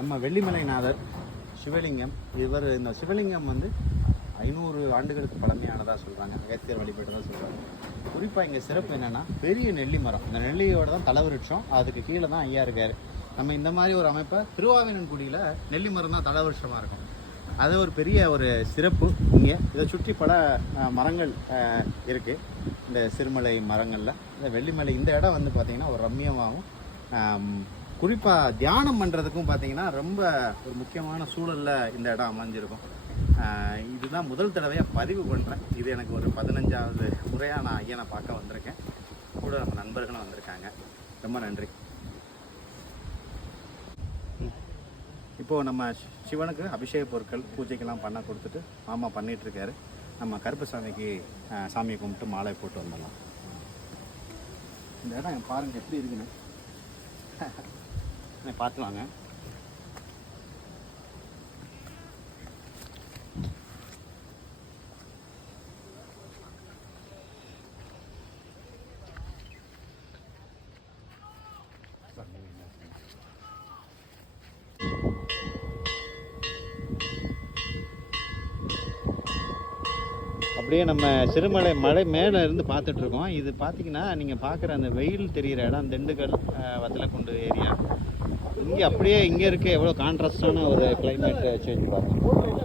நம்ம வெள்ளிமலைநாதர் சிவலிங்கம். இந்த சிவலிங்கம் வந்து 500 ஆண்டுகளுக்கு பழமையானதாக சொல்கிறாங்க. அகத்தியர் வழிபட்டதாக சொல்கிறாங்க. குறிப்பாக இங்கே சிறப்பு என்னென்னா பெரிய நெல்லி மரம். இந்த நெல்லியோட தான் தலைவருஷம், அதுக்கு கீழே தான் ஐயா இருக்கார். நம்ம இந்த மாதிரி ஒரு அமைப்பை திருவாவினன்குடியில் நெல்லி மரம் தான் தலைவருஷமாக இருக்கும். அது ஒரு பெரிய ஒரு சிறப்பு. இங்கே இதை சுற்றி பல மரங்கள் இருக்குது. இந்த சிறுமலை மரங்களில் இந்த வெள்ளிமலை இந்த இடம் வந்து பார்த்திங்கன்னா ஒரு ரம்மியமாகவும் குறிப்பாக தியானம் பண்ணுறதுக்கும் பார்த்திங்கன்னா ரொம்ப ஒரு முக்கியமான சூழலில் இந்த இடம் அமைஞ்சிருக்கும். இதுதான் முதல் தடவையாக பதிவு பண்ணுறேன். இது எனக்கு ஒரு 15வது முறையாக நான் ஐயனை பார்க்க வந்திருக்கேன். கூட நம்ம நண்பர்களும் வந்திருக்காங்க. ரொம்ப நன்றி. இப்போது நம்ம சிவனுக்கு அபிஷேக பொருட்கள் பூஜைக்கெல்லாம் பண்ண கொடுத்துட்டு மாமா பண்ணிகிட்ருக்காரு. நம்ம கருப்பசாமிக்கு சாமியை கும்பிட்டு மாலை போட்டு வந்துடலாம். இந்த இடம் பாருங்கள் எப்படி இருக்குன்னு பார்த்து வாங்க. அப்படியே நம்ம சிறுமலை மலை மேலே இருந்து பார்த்துட்ருக்கோம். இது பார்த்திங்கன்னா நீங்கள் பார்க்குற அந்த வெயில் தெரிகிற இடம் திண்டுக்கல் வத்தலக்குண்டு ஏரியா. இங்கே அப்படியே இங்கே இருக்க எவ்வளோ கான்ட்ராஸ்டான ஒரு கிளைமேட் சேஞ்ச் பார்க்கலாம்.